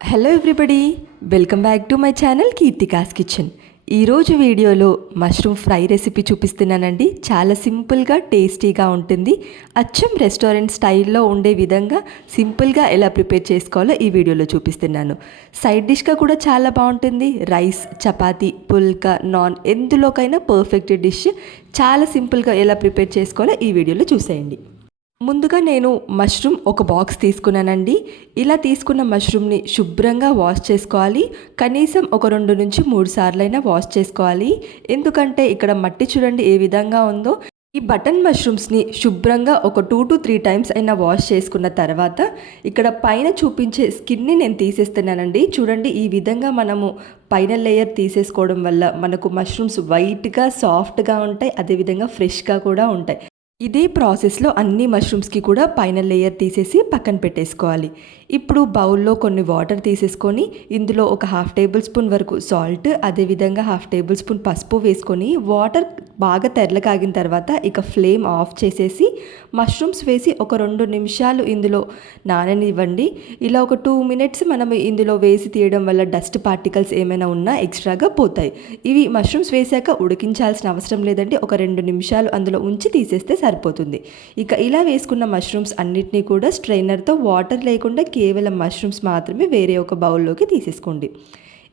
Hello everybody welcome back to my channel Keerthika's kitchen ఈరోజు వీడియోలో mushroom fry recipe చూపిస్తున్నానండి. చాలా సింపుల్గా టేస్టీగా ఉంటుంది. అచ్చం రెస్టారెంట్ స్టైల్లో ఉండే విధంగా సింపుల్గా ఎలా ప్రిపేర్ చేసుకోవాలో ఈ వీడియోలో చూపిస్తున్నాను. సైడ్ డిష్గా కూడా చాలా బాగుంటుంది. రైస్ చపాతీ పుల్కా నాన్ ఎందులోకైనా పర్ఫెక్ట్ డిష్ చాలా సింపుల్గా ఎలా ప్రిపేర్ చేసుకోవాలో ఈ వీడియోలో చూసేయండి. ముందుగా నేను మష్రూమ్ ఒక బాక్స్ తీసుకున్నానండి. ఇలా తీసుకున్న మష్రూమ్ని శుభ్రంగా వాష్ చేసుకోవాలి. కనీసం ఒక రెండు నుంచి మూడు సార్లైనా వాష్ చేసుకోవాలి. ఎందుకంటే ఇక్కడ మట్టి చూడండి ఏ విధంగా ఉందో. ఈ బటన్ మష్రూమ్స్ని శుభ్రంగా ఒక టూ టు త్రీ టైమ్స్ అయినా వాష్ చేసుకున్న తర్వాత ఇక్కడ పైన చూపించే స్కిన్ని నేను తీసేస్తున్నానండి. చూడండి ఈ విధంగా మనము పైన లేయర్ తీసేసుకోవడం వల్ల మనకు మష్రూమ్స్ వైట్గా సాఫ్ట్గా ఉంటాయి. అదేవిధంగా ఫ్రెష్గా కూడా ఉంటాయి. ఇదే ప్రాసెస్లో అన్ని మష్రూమ్స్కి కూడా పైన లేయర్ తీసేసి పక్కన పెట్టేసుకోవాలి. ఇప్పుడు బౌల్లో కొన్ని వాటర్ తీసేసుకొని ఇందులో ఒక హాఫ్ టేబుల్ స్పూన్ వరకు సాల్ట్ అదేవిధంగా హాఫ్ టేబుల్ స్పూన్ పసుపు వేసుకొని వాటర్ బాగా తెరలకాగిన తర్వాత ఇక ఫ్లేమ్ ఆఫ్ చేసేసి మష్రూమ్స్ వేసి ఒక రెండు నిమిషాలు ఇందులో నాననివ్వండి. ఇలా ఒక టూ మినిట్స్ మనం ఇందులో వేసి తీయడం వల్ల డస్ట్ పార్టికల్స్ ఏమైనా ఉన్నా ఎక్స్ట్రాగా పోతాయి. ఇవి మష్రూమ్స్ వేసాక ఉడికించాల్సిన అవసరం లేదండి. ఒక రెండు నిమిషాలు అందులో ఉంచి తీసేస్తే సరిపోతుంది. ఇక ఇలా వేసుకున్న మష్రూమ్స్ అన్నిటినీ కూడా స్ట్రైనర్తో వాటర్ లేకుండా కేవలం మష్రూమ్స్ మాత్రమే వేరే ఒక బౌల్లోకి తీసేసుకోండి.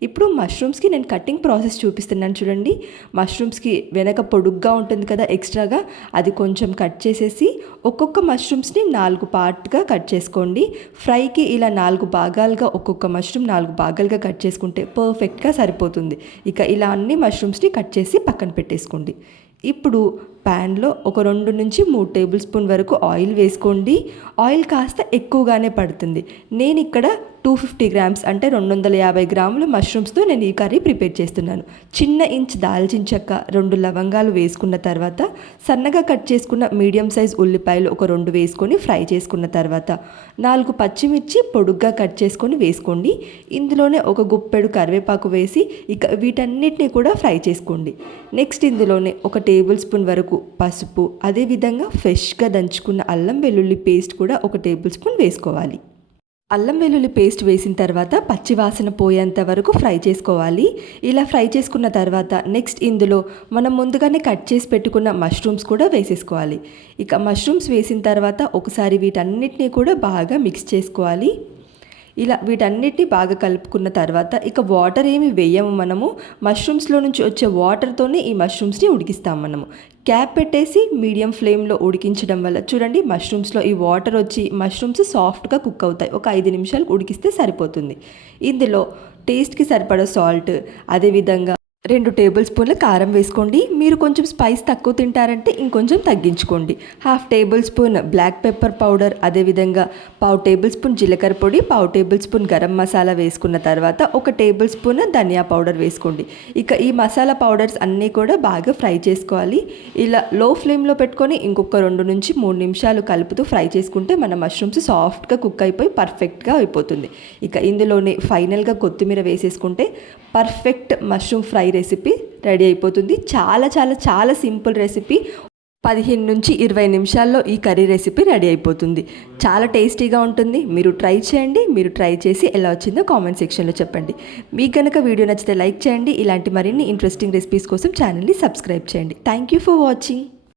ఇప్పుడు మష్రూమ్స్కి నేను కటింగ్ ప్రాసెస్ చూపిస్తున్నాను చూడండి. మష్రూమ్స్కి వెనక పొడుగ్గా ఉంటుంది కదా ఎక్స్ట్రాగా అది కొంచెం కట్ చేసేసి ఒక్కొక్క మష్రూమ్స్ని నాలుగు పార్ట్గా కట్ చేసుకోండి. ఫ్రైకి ఇలా నాలుగు భాగాలుగా ఒక్కొక్క మష్రూమ్ నాలుగు భాగాలుగా కట్ చేసుకుంటే పర్ఫెక్ట్గా సరిపోతుంది. ఇక ఇలా అన్ని మష్రూమ్స్ని కట్ చేసి పక్కన పెట్టేసుకోండి. ఇప్పుడు ప్యాన్లో ఒక రెండు నుంచి మూడు టేబుల్ స్పూన్ వరకు ఆయిల్ వేసుకోండి. ఆయిల్ కాస్త ఎక్కువగానే పడుతుంది. నేను ఇక్కడ టూ ఫిఫ్టీ గ్రామ్స్ అంటే రెండు వందల యాభై గ్రాముల మష్రూమ్స్తో నేను ఈ కర్రీ ప్రిపేర్ చేస్తున్నాను. చిన్న ఇంచ్ దాల్చిన చెక్క రెండు లవంగాలు వేసుకున్న తర్వాత సన్నగా కట్ చేసుకున్న మీడియం సైజ్ ఉల్లిపాయలు ఒక రెండు వేసుకొని ఫ్రై చేసుకున్న తర్వాత నాలుగు పచ్చిమిర్చి పొడుగ్గా కట్ చేసుకొని వేసుకోండి. ఇందులోనే ఒక గుప్పెడు కరివేపాకు వేసి ఇక వీటన్నిటిని కూడా ఫ్రై చేసుకోండి. నెక్స్ట్ ఇందులోనే ఒక టేబుల్ స్పూన్ వరకు పసుపు అదేవిధంగా ఫ్రెష్గా దంచుకున్న అల్లం వెల్లుల్లి పేస్ట్ కూడా ఒక టేబుల్ స్పూన్ వేసుకోవాలి. అల్లం వెల్లుల్లి పేస్ట్ వేసిన తర్వాత పచ్చి వాసన పోయేంత వరకు ఫ్రై చేసుకోవాలి. ఇలా ఫ్రై చేసుకున్న తర్వాత నెక్స్ట్ ఇందులో మనం ముందుగానే కట్ చేసి పెట్టుకున్న మష్రూమ్స్ కూడా వేసేసుకోవాలి. ఇక మష్రూమ్స్ వేసిన తర్వాత ఒకసారి వీటన్నిటిని కూడా బాగా మిక్స్ చేసుకోవాలి. ఇలా వీటన్నిటిని బాగా కలుపుకున్న తర్వాత ఇక వాటర్ ఏమి వేయము మనము. మష్రూమ్స్లో నుంచి వచ్చే వాటర్తోనే ఈ మష్రూమ్స్ని ఉడికిస్తాం మనము. క్యాప్ పెట్టేసి మీడియం ఫ్లేమ్లో ఉడికించడం వల్ల చూడండి మష్రూమ్స్లో ఈ వాటర్ వచ్చి మష్రూమ్స్ సాఫ్ట్గా కుక్ అవుతాయి. ఒక ఐదు నిమిషాలు ఉడికిస్తే సరిపోతుంది. ఇందులో టేస్ట్కి సరిపడా సాల్ట్ అదేవిధంగా రెండు టేబుల్ స్పూన్ల కారం వేసుకోండి. మీరు కొంచెం స్పైస్ తక్కువ తింటారంటే ఇంకొంచెం తగ్గించుకోండి. Half tablespoon black pepper powder అదేవిధంగా పావు టేబుల్ స్పూన్ జీలకర్ర పొడి పావు టేబుల్ స్పూన్ గరం మసాలా వేసుకున్న తర్వాత ఒక టేబుల్ స్పూన్ ధనియా పౌడర్ వేసుకోండి. ఇక ఈ మసాలా పౌడర్స్ అన్నీ కూడా బాగా ఫ్రై చేసుకోవాలి. ఇలా లో ఫ్లేమ్లో పెట్టుకొని ఇంకొక రెండు నుంచి మూడు నిమిషాలు కలుపుతూ ఫ్రై చేసుకుంటే మన మష్రూమ్స్ సాఫ్ట్గా కుక్ అయిపోయి పర్ఫెక్ట్గా అయిపోతుంది. ఇక ఇందులోనే ఫైనల్గా కొత్తిమీర వేసేసుకుంటే perfect mushroom fry fry recipe ready అయిపోతుంది. చాలా చాలా చాలా సింపుల్ రెసిపీ పదిహేను నుంచి ఇరవై నిమిషాల్లో ఈ కర్రీ రెసిపీ రెడీ అయిపోతుంది. చాలా టేస్టీగా ఉంటుంది. మీరు ట్రై చేయండి. మీరు ట్రై చేసి ఎలా వచ్చిందో కామెంట్ సెక్షన్లో చెప్పండి. మీకు కనుక వీడియో నచ్చితే లైక్ చేయండి. ఇలాంటి మరిన్ని ఇంట్రెస్టింగ్ రెసిపీస్ కోసం ఛానల్ని సబ్స్క్రైబ్ చేయండి. Thank you for watching